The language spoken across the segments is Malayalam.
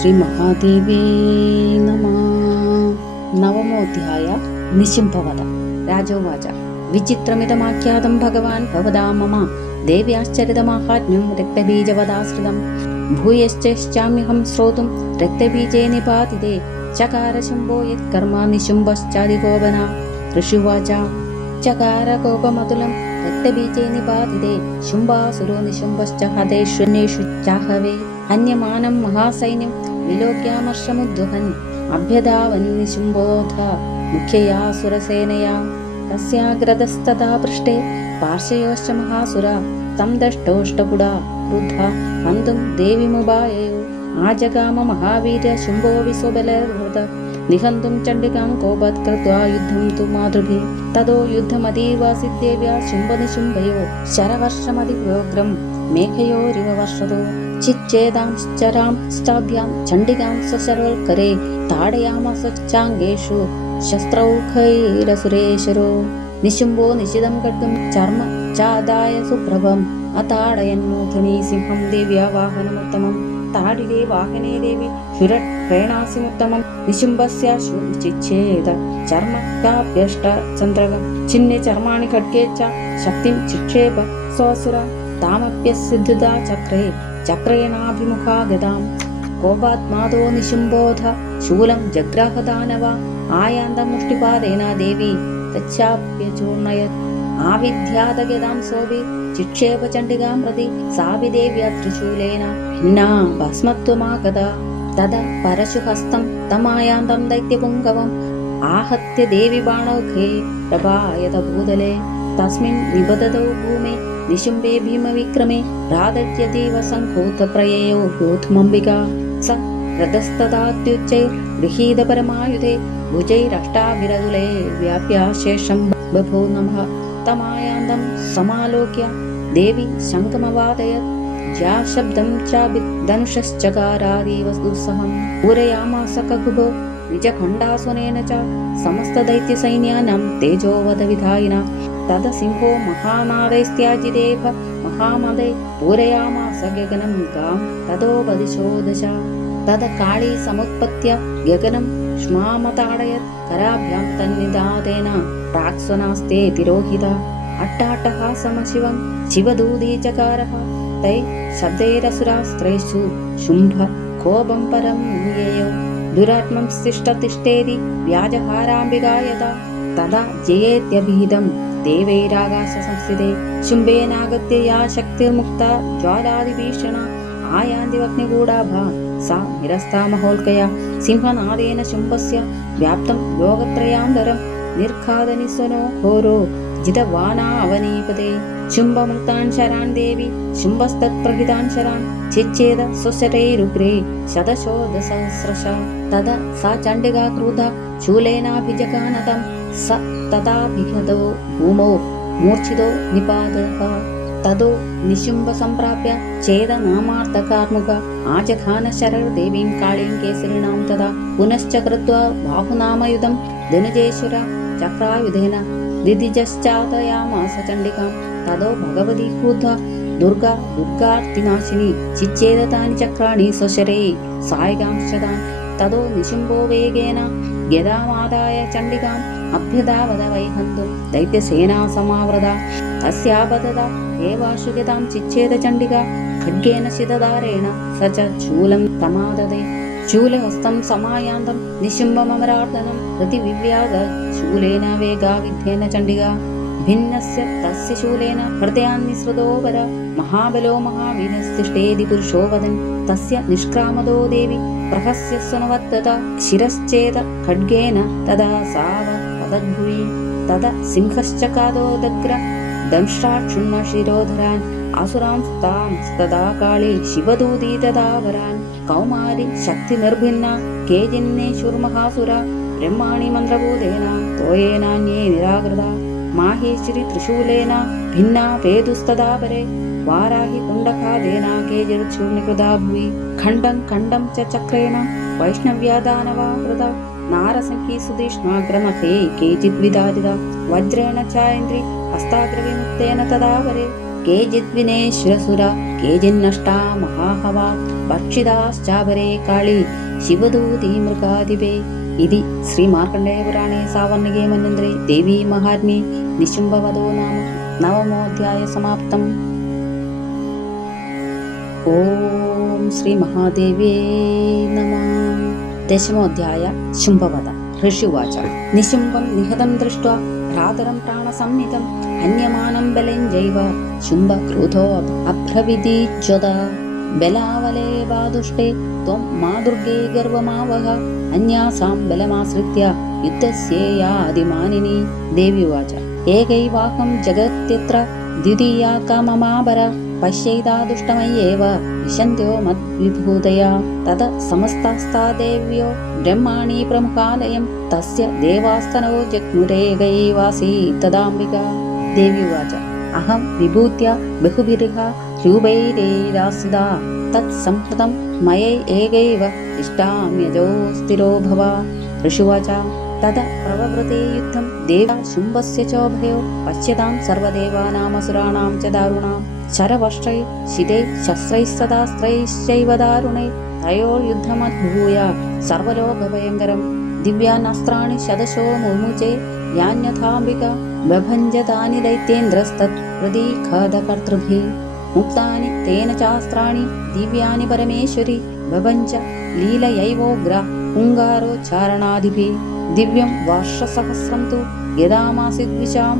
ശ്രീ മഹാദേവേ നമ. നവമോധ്യായ നിശിംഭവത. രാജോവാച. വിചിത്രമിതമാഖ്യാതം ഭഗവാൻ ഭവതാ മമ. ദേവ്യാശ്ചരിതമാഹാത്മ്യം രക്തബീജവദാശ്രിതം. ഭൂയശ്ചാമ്യഹം ശ്രോതും രക്തബീജേ നിപാതിതേ. ചകാരശംഭോ യത്കർമ്മ നിശുംഭശ്ചാദിഗോപന ഋഷിവാച. ചകാരകോപമതുലം രക്തബീജേ നിപാതിതേ. ശുംഭാസുരോ നിശുംഭശ്ച ഹതേഷ്വന്യേഷു ചാഹവേ. अन्यमानं महासैन्यं विलोक्यामर्षमुद्धुहन्। अभ्यधावन्निशुम्बोध मुख्यया सुरसेनया। तस्याग्रदस्तदा पृष्टे पार्श्वयोश्च महासुरा। तं दष्टोष्टपुडा क्रुद्धा हन्तुं देवीमुबाययो दष्टोऽष्टबुडामुभाय आजगाममहावीर्युम्भो विश्वबलहृद निहन्तुं चण्डिकां कोपत् कृत्वा युद्धं तु मातृभिः। तदो युद्धमतीवासिद्धेव्या शुम्भनिशुम्भयो। शरवर्षमधिव्योग्रं मेघयोरिव वर्षतो। നിശുംഭോ നിശിതം കട്ടും ചർമ്മ ചാദായ സുപ്രഭം അതാടയൻ മൂർധനീ സിംഹം ദേവ്യാ വാഹനമുത്തമം താടിരേ വാഹനേ ദേവി ശുരപ്രേണാസിമുത്തമം നിശുംഭസ്യാശു ചിച്ഛേദ ചർമ്മ ചന്ദ്രകം ചിഹ്നെ ചർമാണി ഖഡ്ഗേച്ച ശക്തിം ചിക്ഷേപ സ്വസുര താമപ്യസിദ്ധിതാ ചക്രേ ചക്രേണാഭിമുഖാ ഗതാം കോപാത്മാദോ നിശുംബോധ ശൂലം ജഗ്രാഹദാനവ ആയാന്തമുഷ്ടിപാദേന ദേവി തച്ചാപ്യചൂർണയത് ആവിധ്യാതഗതാം സോവി ചിക്ഷേപ ചണ്ഡികാം പ്രതി സാവി ദേവ്യ ത്രിശൂലേന ഭിന്നാ ഭസ്മത്വമാഗത തത പരശുഹസ്തം തമായാന്തം ദൈത്യപുങ്കവം आहत्य देवि बाणौखे प्रभायत भूतले तस्मिन् निबदतौ भूमे निशुम्बे भीमविक्रमे राधत्यदेव सङ्कोतप्रययो ह्योथमम्बिका स रतस्तदात्युच्चैर्गृहीतपरमायुधे भुजैरष्टाभिरदुले व्याप्याशेषं बभो नमः। तमायान्दं समालोक्य देवी शङ्कमवादयत् या शब्दं चाभिधनुषश्चकारादेव दुःसहं पूरयामास ककुभो निजखण्डासुनेन च समस्तदैत्यसैन्यानां तेजोवधविधायिना। तद सिंहो महानादैस्त्याजिदेव महामदे पूरयामास गगनं गां ततोपदिशो दश। तद काळी समुत्पत्य गगनं श्मामताडयत् कराभ्यां तन्निदातेन प्राक्स्वनास्ते तिरोहिता। अट्टाट्टहासमशिवं शिवदूती चकारः तै शब्दैरसुरास्त्रैषु शुम्भ कोपं परं ययौ दुरात्मं तिष्ठतिष्ठेति व्याजहाराम्बिका यदा तदा ദേവൈരാകാശ സംസ്ഥിതേ ശുംഭേനാഗത്യ യാ ശക്തിർമുക്ത ജ്വാലാതിഭീഷണ ആയാന്തിവഗ്നിഗൂഢാഭ സിംഹനാദേന ശുംഭസ്യ വ്യാപ്തം ലോകത്രയാന്തരം നിർഘാതനിസ്വനോ ഘോരോ ജിതവാനാവനീപതേ ശുംഭമുക്താൻ ശരാൻ ദേവി ശുംഭസ്തത്പ്രഹിതാൻ ശരാൻ ചിച്ഛേദ സ്വശരൈരുഗ്രേ ശതശോ ദസഹസ്രശ തത സാ ചണ്ഡികാ ക്രൂത ശൂലേനാഭിജഗാനതം സ తదాభిఘదో భూమో మూర్ఛితో నిపాదక తదో నిశుంభ సంప్రాప్య చేదనామార్థకార్ముక ఆచఖాన శరదేవీం కాళీం కేసరిణాం తదా పునశ్చ కృత్వా బాహునామయుధం ధనుజేశ్వర చక్రాయుధేన దిదిజశ్చాతయామాస చండికాం తదో భగవతి క్రుద్ధ్వా దుర్గా దుర్గార్తినాశిని చిచ్చేదతాని చక్రాణి సశరే సాయగాంశదాం తదో నిశుంభో వేగేన ഗതാമാതായ ചണ്ഡികാം അഭ്യുതാവത വൈഹന്തു ദൈത്യസേനാ സമാവൃത തസ്യാപതത ഏവാശുഗതാം ചിച്ഛേദ ചണ്ഡിക ഖഡ്ഗേന ശിതധാരേണ സ ച ശൂലം തമാദതേ ശൂലഹസ്തം സമായാന്തം നിശുംബമരാർദ്ദനം പ്രതിവിവ്യാത ശൂലേന വേഗാവിധ്യേന ചണ്ഡിക. ഭിന്നസ്യ തസ്യ ശൂലേന ഹൃദയാന്നിസൃതോപര മഹാബലോ മഹാവീരസ്തിഷ്ടേതി പുരുഷോ വദൻ തസ്യ നിഷ്ക്രാമതോ ദേവി. പ്രഹസ്യ സുനവത്തത ശിരശ്ചേത ഖഡ്ഗേന തഥാ സാവ പദദ്ഗുഴി തത സിംഹശ്ചകാദോദഗ്ര ദംഷ്ടാക്ഷുണ്മ ശിരോധരാൻ. അസുരാം താം തഥാ കാളി ശിവദൂതീ തഥാവരാൻ കൗമാരി ശക്തിനിർഭിന്ന. കേജിന്നേശുർമഹാസുര ബ്രഹ്മാണി മന്ത്രഭൂതേന തോയേനാന്യേ वाराहि कुण्डकादेना केजिर्चूर्णिकृता भुवि खण्डं खण्डं च चक्रेण वैष्णव्या दानवा कृता नारसङ्खी सुतीक्ष्णाग्रमखे केचिद्विदारिता वज्रेण चान्द्रि हस्ताग्रविमुक्तेन तदा वरे केचिद्विनेश्वरसुर केचिन्नष्टा महाहवा भक्षिताश्चापरे काळी शिवदूती मृगाधिपे इति श्रीमार्कण्डेयपुराणे सावर्णिके मन्वन्तरे देवी महात्म्ये निशुम्भवधो नाम नवमोऽध्याय समाप्तम् ॐ श्रीमहादेव्ये नमः। दशमोऽध्याय शुम्भवध ऋषिवाच। निशुम्भं निहतं दृष्ट्वा भ्रातरं प्राणसंहितम् हन्यमानं बलेञ्जैव शुम्भ क्रुधो अब्रविदीज्वद बलावले बादुष्टे त्वं मा दुर्गे गर्वमावह। अन्यासां बलमाश्रित्य युद्धस्येयादिमानिनी देवी उवाच। एकैवाहं जगत्यत्र द्वितीया का पश्यैदा दुष्टमय्येव विशन्त्यो मद्विभूतया तत समस्तास्ता देव्यो ब्रह्माणि प्रमुखालयं तस्य देवास्तनो जग्मुरेगैवासी तदाम्बिका। देवीवाच अहं विभूत्या बहुभिर्हा शूबैरैरासुदा तत्सम्प्रतं मयै इष्टाम्यजो स्थिरो भव। ऋषुवाच तदा प्रवृतेयुद्धं देवा शुम्बस्य चोभयो पश्यतां सर्वदेवानामसुराणां च दारुणाम्। शरवष्ट्रै शिते शस्त्रैः सदास्त्रैश्चैव दारुणै तयोर्युद्धमद्भूय सर्वलोकभयङ्करं दिव्यानस्त्राणि शतशो मुमुचे यान्यथाम्बिका बभञ्जतानि दैत्येन्द्रस्तत् प्रतीघातकर्तृभिः मुक्तानि तेन चास्त्राणि दिव्यानि परमेश्वरि बभञ्च लीलयैवोग्र पुङ्गारोच्चारणादिभिः दिव्यं वर्षसहस्रं तु यदामासीद्विशां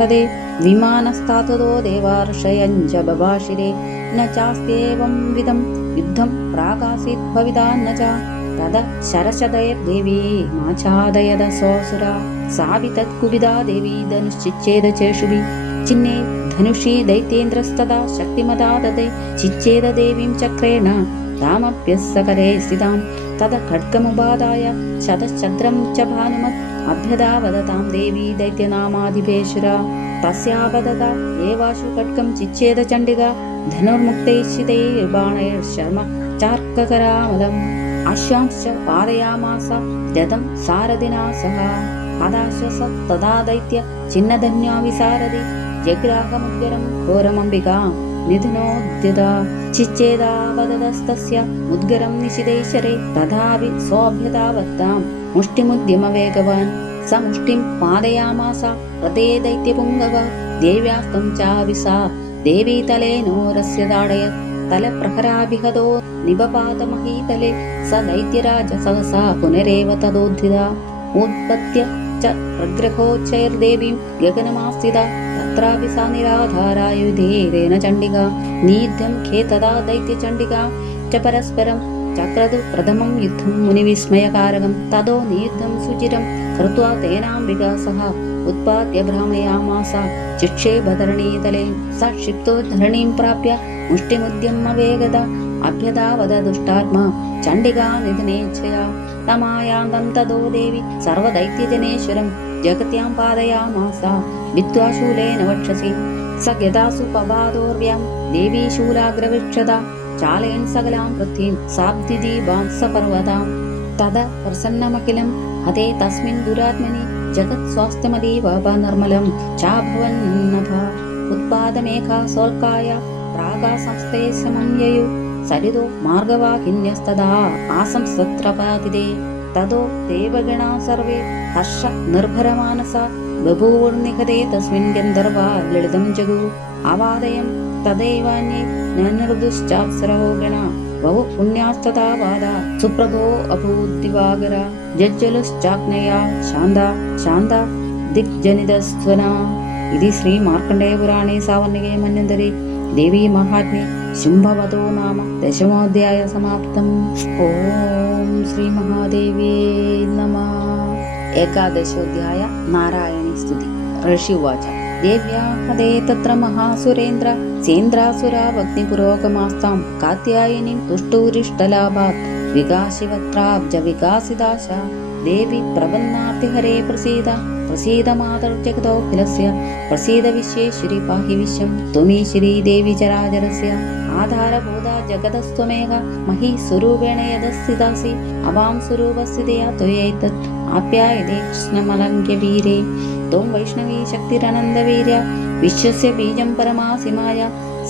पदे विमानस्तातुतो देवार्षयं च बभाषिरे न चास्त्येवं विधं युद्धं प्रागासीत् भविता न च। तद शरशदयर्देवी माचादयद सोऽसुरा। सापि तत्कुविदा देवी धनुश्चिच्छेद चेषुभि। चिन्ने धनुषी दैत्येन्द्रस्तदा शक्तिमदा ददे देवीं चक्रेण तामप्यस्सकरे स्थितां तद खड्गमुपादाय शतश्चन्द्रं च भानुमत् अभ्यदा वदतां देवी दैत्यनामाधिपेशुरा। तस्यापदता एवाशु खड्गं चिच्छेद चण्डिका। धनुर्मुक्तैश्चितैर्बाणैर्शर्म चार्ककरामलम् सारथिना सह। हदाश्वस तदा दैत्य छिन्नधन्या विसारदि जग्राहमुद्गरं घोरमम्बिका निधनोद्यता चिच्चेदावदस्तस्य उद्गरं निशितेश्वरे तथापि सोऽभ्यतावत्तां मुष्टिमुद्यमवेगवान् स मुष्टिं पादयामास रते दैत्यपुङ्गव देव्यास्तं चाविसा देवी तलेनोरस्य ताडयत् तलप्रहराभिहतो निबपातमहीतले स दैत्यराज सहसा पुनरेव तदोद्धिता उत्पत्य च प्रग्रहोच्चैर्देवीं गगनमास्थिता तत्रापि सा निराधारायुधेरेण चण्डिका नीध्यं खे तदा दैत्यचण्डिका च परस्परं चक्रतु प्रथमं युद्धं मुनिविस्मयकारकं ततो नियुद्धं सुचिरं कृत्वा तेनाम्बिका सह उत्पाद्य भ्रामयामास चिक्षेपधरणीतले स क्षिप्तो धरणीं प्राप्य मुष्टिमुद्यमवेगत अभ्यतावद दुष्टात्मा चण्डिका निधनेच्छया सर्वदैत्यजनेश्वरं जगत्यां पादयामास। स यदासु पपादोर्व्यां देवी शूलाग्रविक्षदा चालयन् सकलां पृथ्वीं साब्दिदीपां सपर्वतां। तद प्रसन्नमखिलं हते तस्मिन् दुरात्मनि जगत् स्वास्थ्यमदीव निर्मलं चाभवन्नभ उत्पादमेघा सोल्काय प्रागा संस्थे ಸರಿದು ಮಾರ್ಗವಾ ಹಿನ್ಯಸ್ತದಾ ಆಸಂ ಸತ್ರವಾಗಿದೆ ತದೋ ದೇವಗಣ ಸರ್ವೇ ಹರ್ಷ ನಿರ್ಭರ ಮಾನಸ ಬಭೂರ್ನಿಖದೆ ತಸ್ಮಿನ್ ಗಂಧರ್ವ ಲಳಿತಂ ಜಗು ಅವಾದಯಂ ತದೇವಾನ್ಯೇ ಜ್ಞಾನೃದುಶ್ಚಾಪ್ಸರಹೋ ಗಣ ಬಹು ಪುಣ್ಯಾಸ್ತತಾ ವಾದ ಸುಪ್ರಭೋ ಅಭೂತ್ ದಿವಾಗರ ಶಾಂದ ಶಾಂದ ದಿಗ್ಜನಿದ ಸ್ವನ ಇದಿ ಶ್ರೀ ಮಾರ್ಕಂಡೇಯ ಪುರಾಣೇ ಸಾವನ್ನಿಗೆ ಮನ್ಯಂದರಿ ദേവീമഹാത്മ്യ ശുംഭവതോ നാമ ദശമോധ്യായ സമാപ്തം. ഓം ശ്രീ മഹാദേവേ നമ. ഏകാദശോധ്യായ നാരായണി സ്തുതി. ഋഷി ഉവാച. ദേവ്യാ ഹതേ തത്ര മഹാസുരേന്ദ്ര സേന്ദ്രാസുരാ അഗ്നിപുരോഗമാസ്താം കാത്യായനിം തുഷ്ടൂരിഷ്ടലാഭാത് വികാശിവത്രാബ്ജ വികാസിദാശ. देवि प्रबन्नार्ति हरे प्रसीद प्रसीदमातर्जगदोऽखिलस्य प्रसीदविश्वे श्रीपाहि विश्वं त्वमि श्रीदेवि चराचरस्य आधारभूता जगदस्त्वमेव मही स्वरूपेण यदस्थितासि अवां स्वरूपस्थितया त्वयैतत् आप्यायते कृष्णमलङ्क्यवीरे त्वं वैष्णवी ीर्य विश्वस्य बीजं परमासिमाय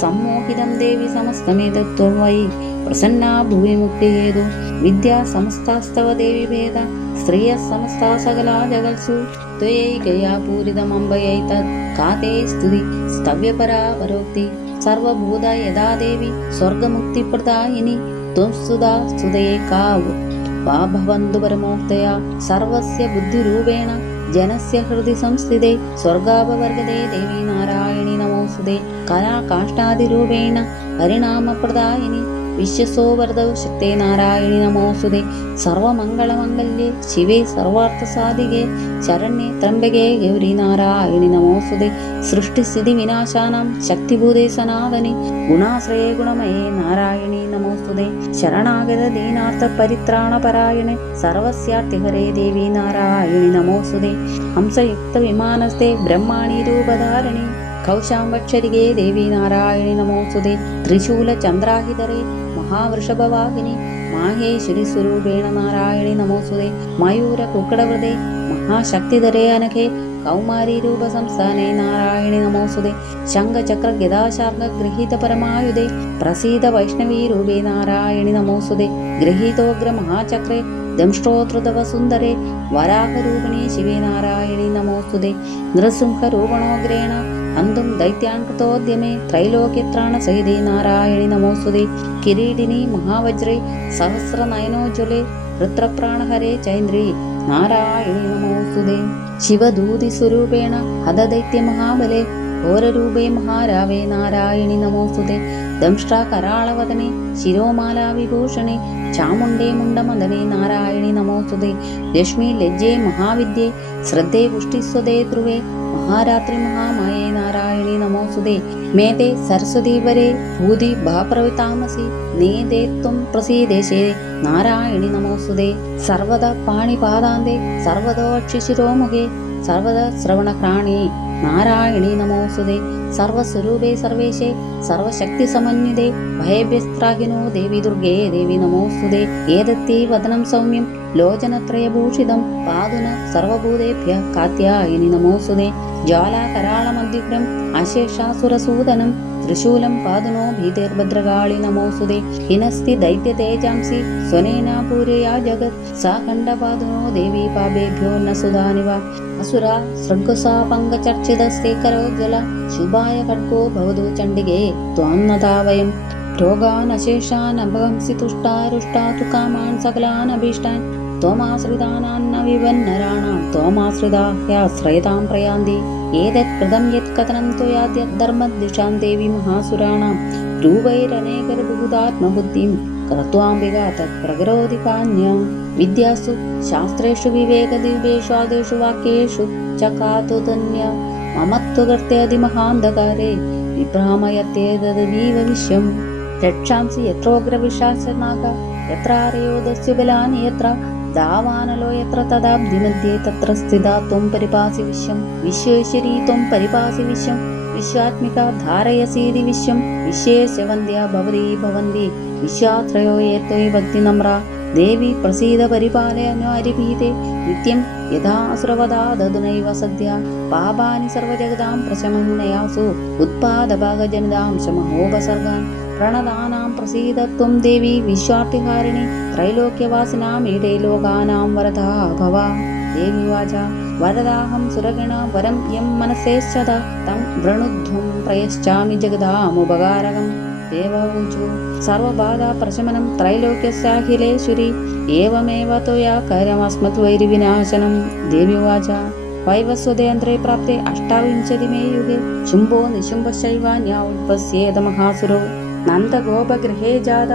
सम्मोहितं देवि समस्तमेतत्त्वं वै प्रसन्ना भुवि मुक्तिहेतु विद्या समस्तास्तव देवि भेदा ഭേദ സ്ത്രീയ സമസ്താ സകലാ ജഗത്സു ത്വയൈകയാ പൂരിതമംബയൈ തത് കാതേ സ്തുതി സ്തവ്യപരാ പരോക്തി സർവഭൂത യഥാ ദേവി സ്വർഗമുക്തിപ്രദായിനി ത്വം സ്തുതാ സ്തുതയെ കാവ് വാ ഭവന്തു പരമോക്തയാ സർവസ്യ ബുദ്ധിരൂപേണ ജനസ്യ ഹൃദി സംസ്ഥിതേ സ്വർഗാപവർഗതേ ദേവി നാരായണി നമോസ്തുതേ കലാകാഷ്ടാതിരൂപേണ പരിണാമപ്രദായിനി വിശ്വസോ വരദ ശക്തേ നാരായണി നമോസ്തുതേ സർവമംഗളമംഗല്യേ ശിവേ സർവാർത്ഥസാധികേ. ശരണ്യേ ത്രംബകേ ഗൗരി നാരായണി നമോസ്തുതേ സൃഷ്ടിസ്ഥിതി വിനാശാനാം ശക്തിഭൂതേ സനാതനി. ഗുണാശ്രയേ ഗുണമയേ നാരായണി നമോസ്തുതേ ശരണാഗത ദീനാർത്ഥ പരിത്രാണപരായണേ സർവസ്യാർത്ഥിഹരേ ദേവി നാരായണി നമോസ്തുതേ ഹംസയുക്ത വിമാനസ്തേ ബ്രഹ്മാണി രൂപധാരണി. കൗശാംബക്ഷരികേ ദേവി നാരായണി നമോസ്തുതേ ത്രിശൂല ചന്ദ്രാഹിതരേ മഹാവൃഷഭവാഹിനി. മാഹേശ്വരി സ്വരൂപേണ നാരായണി നമോസ്തുതേ. മയൂര കുക്കടവൃതേ മഹാശക്തിധരേ അനഘേ. കൗമാരി രൂപ സംസ്ഥാനേ നാരായണി നമോസ്തുതേ. ശംഖചക്ര ഗദാശാർഗ ഗൃഹീത പരമായുധേ. പ്രസീത വൈഷ്ണവീ രൂപേ നാരായണി നമോസ്തുതേ. ഗൃഹീതോഗ്ര മഹാചക്രേ. ദംഷ്ടോതൃതവ സുന്ദരേ വരാഹരൂപിണി ശിവേ നാരായണി നമോസ്തുതേ. നൃസിംഹരൂപണോഗ്രേണ അന്തും ദൈത്യാൻ കൃതോദ്യമേ ത്രൈലോക്യത്രാണ സഹിതേ നാരായണി നമോസ്തുതേ. കിരീടിനി മഹാവജ്രേ സഹസ്രനയനോജ്വലേ രുദ്രപ്രാണഹരേ ചൈന്ദ്രി നാരായണി നമോസ്തുതേ. ശിവദൂതി സ്വരൂപേണ ഹതദൈത്യ മഹാബലേ ഘോരരൂപേ മഹാരാവേ നാരായണി നമോസ്തുതേ. ദംഷ്ട്രാകരാളവദനെ ശിരോമാലാ വിഭൂഷണേ ചാമുണ്ടേ മുണ്ടമദനെ നാരായണി നമോസ്തുതേ. ലക്ഷ്മി ലജ്ജേ മഹാവിദ്യേ ശ്രദ്ധേ പുഷ്ടിസ്വതേ ധ്രുവേ മഹാരാത്രി മഹാമായേ നാരായണി നമോസ്തുതേ മേതേ സരസ്വതി വരേ ഭൂതി ഭാപ്രവിതാമസി നേതേ ത്വം പ്രസീദേശേ നാരായണി നമോസ്തുതേ സർവത പാണിപാദാന്തേ സർവദോക്ഷിശിരോമുഖേ സർവത ശ്രവണഘ്രാണേ. നാരായണി നമോസ്തുതേ സർവസ്വരൂപേ സർവേശേ സർവശക്തി സമന്വിതേ ഭയഭ്യസ്ത്രാഹിനോ ദേവി ദുർഗേ ദേവി നമോസ്തുതേ ഏതത്തി വദനം സൗമ്യം ലോചനത്രയഭൂഷിതം പാതുന സർവഭൂതേഭ്യ കാത്യായനി നമോസ്തുതേ ज्वालाकराळमद्युग्रम् अशेषासुरसूदनम् त्रिशूलं पादुनो भीतेर्भद्रकाळि नमोऽसुदे। हिनस्ति दैत्यतेजांसि स्वनेना पूरया जगत्। सा खण्डपादुनो देवी पापेभ्यो न सुधानि वा असुरा शृङ्गुसापङ्गचर्चिदस्ति शुभाय खड्गो भवतु चण्डिगे त्वान्नता वयम्। प्रोगान् अशेषान् अभवंसि तुष्टा रुष्टा तु कामान् सकलान् अभीष्टान् त्वमाश्रितानान्न विवन्नराणां त्वमाश्रिता ह्याश्रयतां प्रयान्ति। एतत्कृतं यत्कथनं त्वयाद्यद्धर्मद्दिशां देवि महासुराणां। ध्रुवैरनेकर्बुदात्मबुद्धिं कर्त्वाम्बिका तत्प्रकरोति कान्या विद्यासु शास्त्रेषु विवेकदिव्येषु आदेषु वाक्येषु चकातु धन्य। ममत्व कर्त्यधिमहान्धकारे विभ्रामयत्येतदीव विश्यं रक्षांसि यत्रोग्रविशासनाग यत्रारयोदस्य बलानि यत्र दावानलो यत्र तदाब्धिमध्ये तत्र स्थिता त्वं परिपासि विश्वं विश्वेश्वरी त्वं परिपासि विश्वं विश्वात्मिका धारयसीति विश्वं विश्वेस्य वन्द्या भवती भवन्ति विश्वात्रयो ये त्वयि भक्तिनम्रा देवी प्रसीद परिपालय अनुहरिभीते नित्यं यथा असुरवदा ददुनैव सद्या पापानि सर्वजगदां प्रशमन्नयासु उत्पादभागजनिदां शमहोपसर्गान् प्रणदानां प्रसीदत्वं देवी विश्वार्थिहारिणि त्रैलोक्यवासिनामीडे लोकानां वरदा भव देवी वाचा वरदाहं सुरगण वरं यं मनसेश्चदा तं वृणुध्वं प्रयश्चामि जगदामुपकारकम् ദേവാവുജു സർവബാധാ പ്രശമനം ത്രൈലോക്യസാഹിലേശ്വരി ഏവമേവ ത്വയാ കരമസ്മത്വൈരിവിനാശനം ദേവ്യുവാച. വൈവസ്വതയന്ത്രേ പ്രാപ്തേ അഷ്ടാവിംശതിമേ യുഗേ. ശുംഭോ നിശുംഭശൈവാന്യാ ഉൽപസ്യേത മഹാസുരോ. നന്ദഗോപഗൃഹേ ജാത.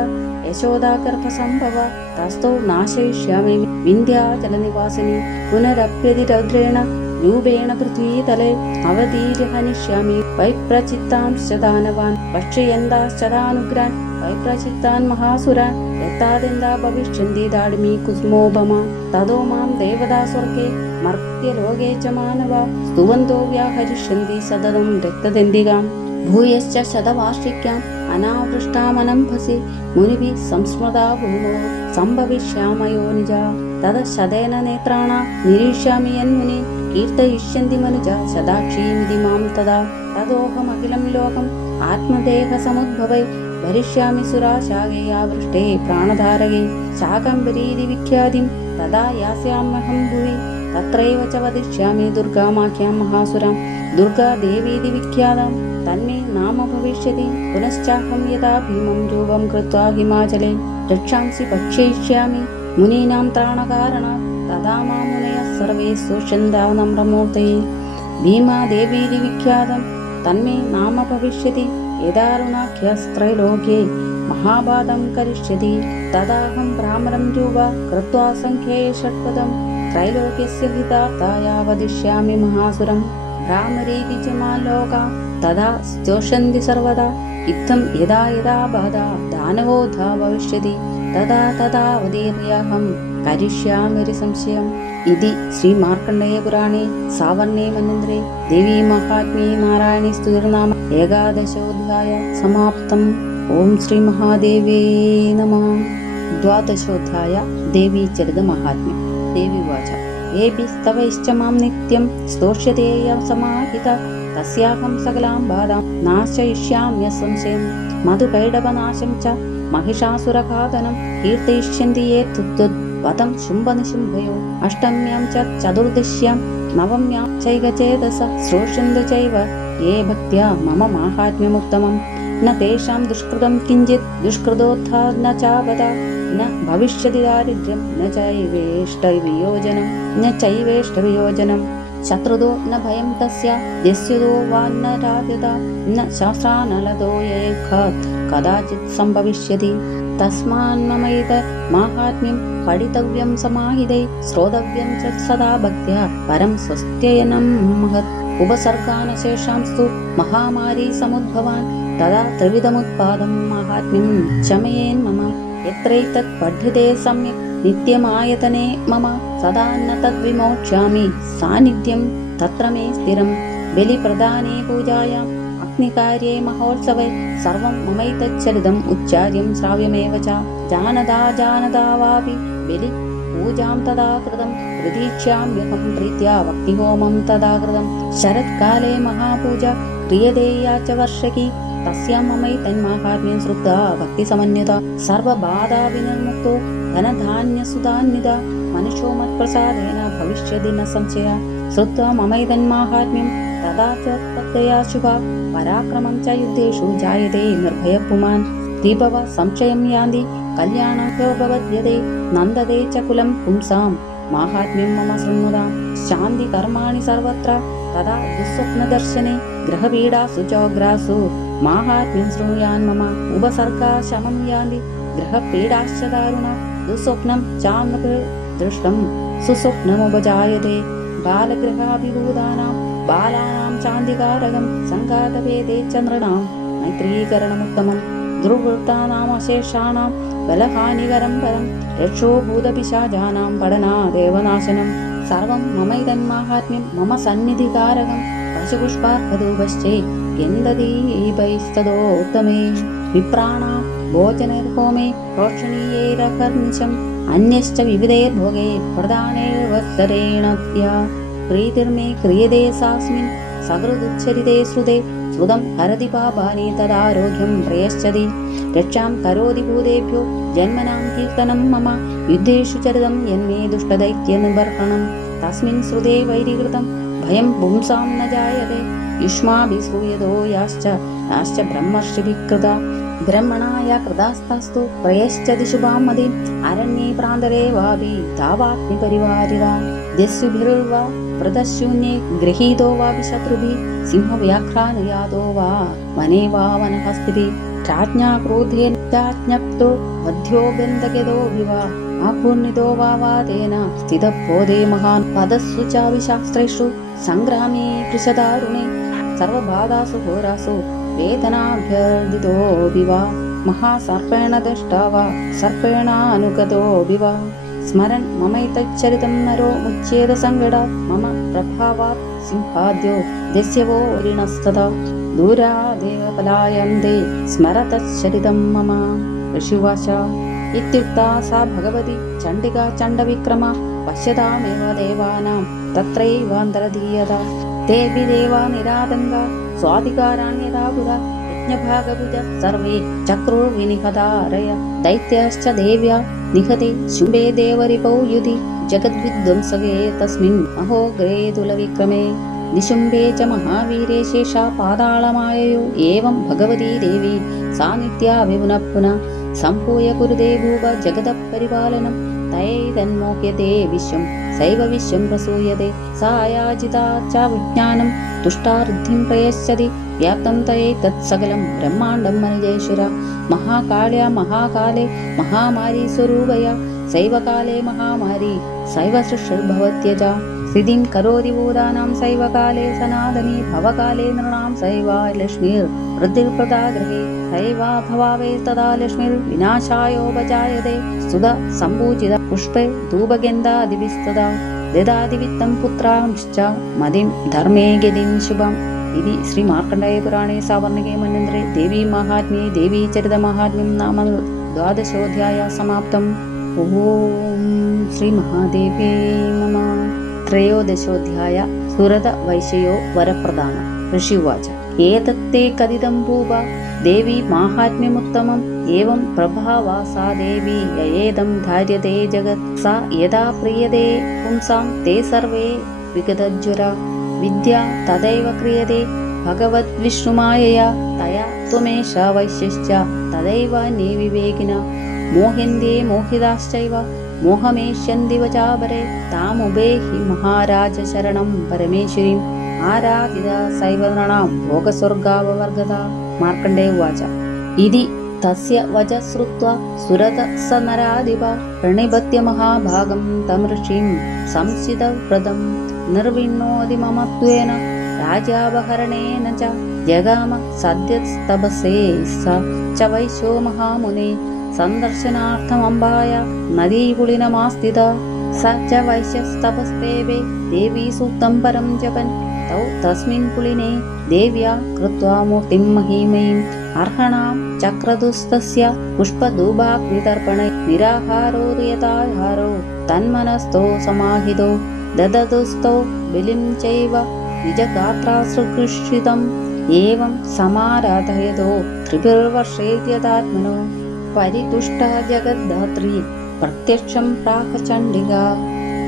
യശോദാഗർഭസംഭവ. തസ്തോ നാശയിഷ്യാമി. വിന്ധ്യാചലനിവാസിനി. പുനരപ്യതിരൗദ്രേണ. രൂപേണ പൃഥ്വീതലെ അവതീര്യഹനിഷ്യാമി വൈപ്രചിത്താംശ്ച ദാനവാൻ പക്ഷ്യന്താശ്ചരാനുഗ്രാൻ വൈപ്രചിത്താൻ മഹാസുരാൻ. എത്താതെന്താ ഭവിഷ്യന്തി ദാടിമി കുസ്മോപമാൻ തതോ മാം ദേവതാ സ്വർഗേ. മർത്യലോകേ ച മാനവ. സ്തുവന്തോ വ്യാഹരിഷ്യന്തി സതതം രക്തദന്തികാം. ഭൂയശ്ച ശതവാർഷിക്കാം അനാവൃഷ്ടാമനംഭസി. മുനിവി സംസ്മൃതാ ഭൂമോ. സംഭവിഷ്യാമയോ നിജ. തത ശതേന നേത്രാണ. നിരീക്ഷ്യാമി യന്മുനി. കീർത്തയിഷ്യന്തി മനുജ ശതാക്ഷീമിതി മാം തഥാ. തദോഹമഖിലം ലോകം ആത്മദേഹസമുദ്ഭവൈ. ഭരിഷ്യാമി സുരാശാകേ വൃഷ്ടേ പ്രാണധാരകേ. ശാകംബരീതി വിഖ്യാതിം തഥാ യാസ്യാമ്യഹം ഭുവി തത്രൈവ ച വദിഷ്യാമി ദുർഗാമാഖ്യാം മഹാസുരാം. ദുർഗാദേവീതി വിഖ്യാതാം. തന്മേ നാമ ഭവിഷ്യതി. പുനശ്ചാഹം യഥാ ഭീമം രൂപം കൃത്വാ ഹിമാചലേ. രക്ഷാംസി ഭക്ഷയിഷ്യാമി മുനീനാം ത്രാണകാരണാत् तदा मामुनयः सर्वे सोष्यन् दावनं रमोदये विख्यातं तन्मे नाम भविष्यति यदा रुणाख्यस्त्रैलोके महाबाधं करिष्यति तदाहं रामरं रूवा कृत्वा सङ्ख्येय षट्पदं त्रैलोक्यस्य हिता वदिष्यामि महासुरं रामरी च लोका तदा स्तोषन्ति सर्वदा इत्थं यदा यदा बाधा दानबोधा भविष्यति तदा तदा वदेव्यहम् करिष्यामि संशयम् इति श्रीमार्कण्डेयपुराणे सावर्णे मन्वन्तरे देवी महात्म्ये नारायणी स्तुतिर्नाम एकादशोऽध्याय समाप्तम् ॐ श्रीमहादेवे नमः द्वादशोऽध्याय देवी चरितमाहात्म्यं देवी उवाच येभिस्तवैश्च मां नित्यं स्तोष्यतेय समाहिता तस्याहं सकलां बाधां नाशयिष्याम्य संशयं मधुकैडवनाशं च महिषासुरघातनं कीर्तयिष्यन्ति ये तुद्वद् वदं शुम्भनिशुम्भयो अष्टम्यां च चतुर्दश्यां नवम्यां चैकचेतस श्रोष्यन्त चैव। ये भक्त्या मम माहात्म्यमुत्तमं न तेषां दुष्कृतं किञ्चित् दुष्कृतोत्था न चावदा न भविष्यति दारिद्र्यं न चैवेष्टवियोजनं न चैवेष्टवियोजनं। शत्रुदो न भयं तस्य यस्युदो वा न राध्यता न शास्त्रानलदो येखात् कदाचित् सम्भविष्यति तस्मान्ममैत माहात्म्यं पठितव्यं समाहितै श्रोतव्यं च सदा भक्त्या परं स्वस्त्ययनं महत्। उपसर्गानशेषांस्तु महामारी समुद्भवान् तदा त्रिविधमुत्पादं माहात्म्यं शमयेन्मम यत्रैतत् पठ्यते सम्यक् नित्यमायतने मम। सदा न तद्विमोक्ष्यामि सान्निध्यं तत्र मे स्थिरं। बलिप्रदाने पूजायाम् अग्निकार्ये महोत्सवे सर्वं ममैतच्चरितम् उच्चार्यं श्राव्यमेव च जानदा जानदा वापि बलि पूजां तदा कृतं प्रतीक्ष्याम्यहं प्रीत्या भक्तिहोमं तदा कृतं शरत्काले महापूजा क्रियते या च वर्षकी तस्यां ममैतन्माहात्म्यं श्रुत्वा भक्तिसमन्विता सर्वबाधाविनिर्मुक्तो धनधान्यसुधान्विता मनुष्यो मत्प्रसादेन भविष्यति न संशय श्रुत्वा ममैतन्माहात्म्यं तदा च ധീരതയാ ശിവ പരാക്രമം ച യുദ്ധേഷു ജായതേ നിർഭയപുമാൻ ദീപവ സംശയം യാന്തി കല്യാണഭവദ്യതേ നന്ദതേ ച കുലം പുംസാം. മാഹാത്മ്യം മമ ശൃണ്വതാം ശാന്തി കർമാണി സർവത്ര തഥാ ദുസ്വപ്നദർശനെ ഗ്രഹപീഡാസു ചോഗ്രാസു മാഹാത്മ്യം ശൃണുയാൻ മമ ഉപസർഗാ ശമം യാന്തി ഗ്രഹപീഡാശ്ച ദാരുണ ദുസ്വപ്നം ചാന്നപ് ദൃഷ്ടം. സുസ്വപ്നമുപജായതേ ബാലഗ്രഹാഭിഭൂതാനാം ബാലാനാം ശാന്തികാരകം സംഘാതവേദേ ചന്ദ്രനാം. മൈത്രീകരണമുത്തമം. ദുർവൃത്താനാമശേഷാണാം ബലഹാനികരം പരം. രക്ഷോഭൂതപിശാചാനാം പഠനാ ദേവനാശനം. സർവം മമൈതൻ മാഹാത്മ്യം. മമ സന്നിധികാരകം. പശുപുഷ്പാർഹതൂപശ്ചേ ഗന്ധദീപൈസ്തദോത്തമേ. വിപ്രാണ ഭോജനൈർഹോമേ. പ്രോക്ഷണീയൈരകർണിശം അന്യശ്ച വിവിധൈർഭോഗേ. പ്രധാനൈർവത്സരേണ പ്രിയ പ്രീതിർമേ ക്രിയതേ സാസ്മിൻ. സഹൃദുച്ഛരിതേ ശ്രുതേ. ശ്രുതം ഹരതി പാപാനി തദാരോഗ്യം പ്രയശ്ചതി. രക്ഷാം കരോതി ഭൂതേഭ്യോ ജന്മനാം കീർത്തനം മമ. യുദ്ധേഷു ചരിതം യന്മേ ദുഷ്ടദൈത്യനിബർഹണം. തസ്മിൻ ശ്രുതേ വൈരീകൃതം. ഭയം പുംസാം ന ജായതേ. യുഷ്മാഭിസൂയതോ യാശ്ച. യാശ്ച ബ്രഹ്മർഷിഭികൃത. ബ്രഹ്മണായ കൃതാസ്തസ്തു പ്രയശ്ചതി ശുഭാം മതി അരണ്യേ പ്രാന്തരേ വാപി. താവാഗ്നിപരിവാരിത ദിസ്യുഭിർവ व्रतशून्ये गृहीतो वापि शत्रुभिः सिंहव्याघ्रानुयातो वा वने वा वनहस्तिभिः राज्ञा क्रोधेन चाज्ञप्तो वध्यो गन्धगदो विवा आपूर्णितो वा वादेन स्थितबोधे महान् पदस्सु चाविशास्त्रेषु सङ्ग्रामे कृशदारुणे सर्वबाधासु घोरासु वेदनाभ्यर्दितो विवा महासर्पेण दष्टा वा सर्पेणानुगतो विवा സ്മരൻ മമൈതച്ചരിതം നരോ മുച്ഛേദ സങ്കടാത് മമ പ്രഭാവാത് സിംഹാദ്യോ ദസ്യവോ ഋണസ്തദാ ദൂരാദേവ പലായന്തേ സ്മരതച്ചരിതം മമ ഋഷിവാച ഇത്യുക്താ സാ ഭഗവതി ചണ്ഡിക ചണ്ഡവിക്രമ പശ്യതാമേവ ദേവാനാം തത്രൈവാന്തരധീയത ദേവി ദേവ നിരാതങ്ക സ്വാധികാരാണ്യതാപുര दैत्याश्च देव्या निहते शुम्भे देवरिपौ युधि जगद्विद्वंसे तस्मिन् अहोग्रे तुलविक्रमे निशुम्भे च महावीरे शेषा पादाळमायु एवं भगवती देवी सान्निध्या विपुनः पुनः सम्पूय कुरुदे भूव जगदः परिपालनम् तयैतन्मोह्यते विश्वं सैव विश्वं प्रसूयते। सा याचिता च विज्ञानं तुष्टावृद्धिं प्रयच्छति व्याप्तं तयै तत्सकलं ब्रह्माण्डं मनुजेश्वर महाकाल्या महाकाले महामारी स्वरूपया सैव काले महामारी सैव सृष्टिर्भवत्यजा स्थितिं करोति भूतानां सैव काले सनातनी भवकाले नृणां सैव लक्ष्मीर् वृद्धिर्प्रदा गृहे सैवा भवावे तदा लक्ष्मीर्विनाशायोपजायते सुध सम्पूजित पुष्पे धूपगन्धादिभिस्तदा ददाति वित्तं पुत्रांश्च मदिं धर्मे गतिं शुभम् इति श्रीमार्कण्डेयपुराणे सावर्णिके मन्यन्त्रे देवी माहात्म्ये देवी चरितमाहात्म्यं नाम द्वादशोऽध्याय समाप्तम् ॐ श्रीमहादेव्यै नमः त्रयोदशोऽध्याय सुरतवैश्ययो वरप्रदान ऋषि उवाच एतत्ते कथितं भूप देवी माहात्म्यमुत्तमम् एवं प्रभावा सा देवी ययेदं धार्यते जगत् सा यदा प्रीयते पुंसां ते सर्वे विगतज्वरा विद्या तदैव क्रियते भगवद्विष्णुमायया तया त्वमेष वैश्यश्च तदैव निर्विवेकिना मोह्यन्ते मोहिताश्चैव മോഹമേഷ്യന്തിവചാപരെ താമുപേഹി മഹാരാജശരണം പരമേശ്വരീം ആരാധിത സൈവനൃണാം ഭോഗസ്വർഗാവവർഗത മാർക്കണ്ഡേ ഉവാച ഇതി തസ്യ വച ശ്രുത്വ സുരത സ നരാധിപ പ്രണിപത്യ മഹാഭാഗം തമൃഷിം സംസിതവ്രതം നിർവിണ്ണോതി മമത്വേന രാജാപഹരണേന ച ജഗാമ സദ്യസ്തപസേ സ ച വൈശോ മഹാമുനെ सन्दर्शनार्थमम्बाय नदीकुलिनमास्थित स च वैश्यस्तपस्तेवे देवी सूक्तं परं जपन्। तौ तस्मिन् कुलिने देव्या कृत्वा मूर्तिं महीमयीम् अर्हणां चक्रदुस्तस्य पुष्पधूभाग्नितर्पणे निराहारो यथाहारो तन्मनस्थो समाहितो ददतुस्थो बलिं चैव निजगात्रासृकृषितम् एवं समाराधयतो त्रिभिर्वर्षेत्यदात्मनो പരിതുഷ്ടാ ജഗദ്ധാത്രി പ്രത്യക്ഷം പ്രാഹ ചണ്ഡിക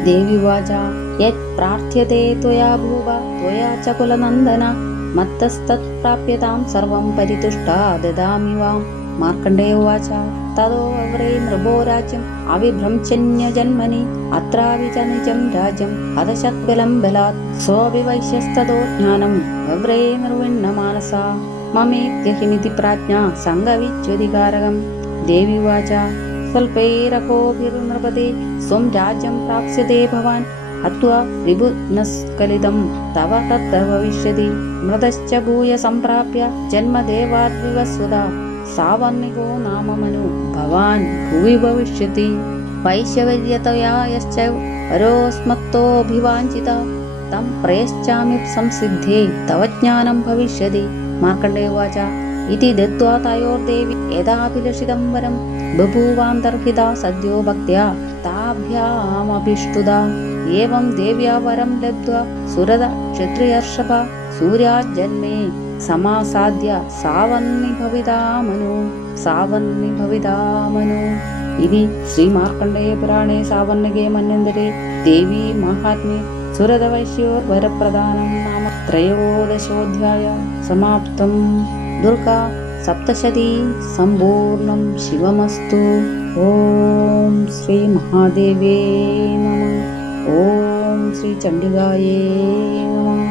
ദേവിവാച യത് പ്രാർത്ഥ്യത്തെ ത്വയാ ഭൂവ ത്വയാ ച കുലനന്ദന. മത്തസ്തത് പ്രാപ്യതാം സർവം പരിതുഷ്ടാ ദദാമി വാം. മാർക്കണ്ഡേയോവാച തതോ അവ്രേ നൃപോ രാജ്യം അവിഭ്രംശന്യജന്മനി ജന്മനി ച നിജം രാജ്യം ഹതശക്ബലം ബലാത്. സോവിവൈശ്യസ്തതോ ജ്ഞാനം അവ്രേ നിർവിണ്ണ മാനസ. മമേത്യഹിമിതി പ്രാജ്ഞ സംഗവിച്വതികാരകം देवी उवाच स्वल्पैरकोभिर्नृपते स्वं राज्यं प्राप्स्यते भवान्। हत्वा विभुनस्कलितं तव तत्र भविष्यति। मृतश्च भूय सम्प्राप्य जन्मदेवाद्विवस्वदा सावर्णिको नाम मनु भवान् भुवि भविष्यति। वैश्यवर्यतया यश्च वरोऽस्मत्तोऽभिवाञ्छिता तं प्रयच्छामि संसिद्धे। तव ज्ञानं भविष्यति। मार्कण्डे उवाच इति दत्त्वा तयोर्देवि यदाभिलषितं वरं बभूवान्तर्हिता सद्यो भक्त्या ताभ्यामभिष्टुदा। एवं देव्या वरं लब्ध्वा सुरद क्षत्रियर्षभ सूर्याजन्मे समासाद्य सावन्निभवितामनु सावन्निभवितामनु इति श्रीमार्कण्डेयपुराणे सावर्णिके मन्यन्तरे देवी माहात्म्ये सुरदवैश्योर्वरप्रदानं नाम त्रयोदशोऽध्याय समाप्तम् दुर्गा सप्तशती सम्पूर्णं शिवमस्तु ॐ श्रीमहादेवे नमः ॐ श्रीचण्डिकायै नमः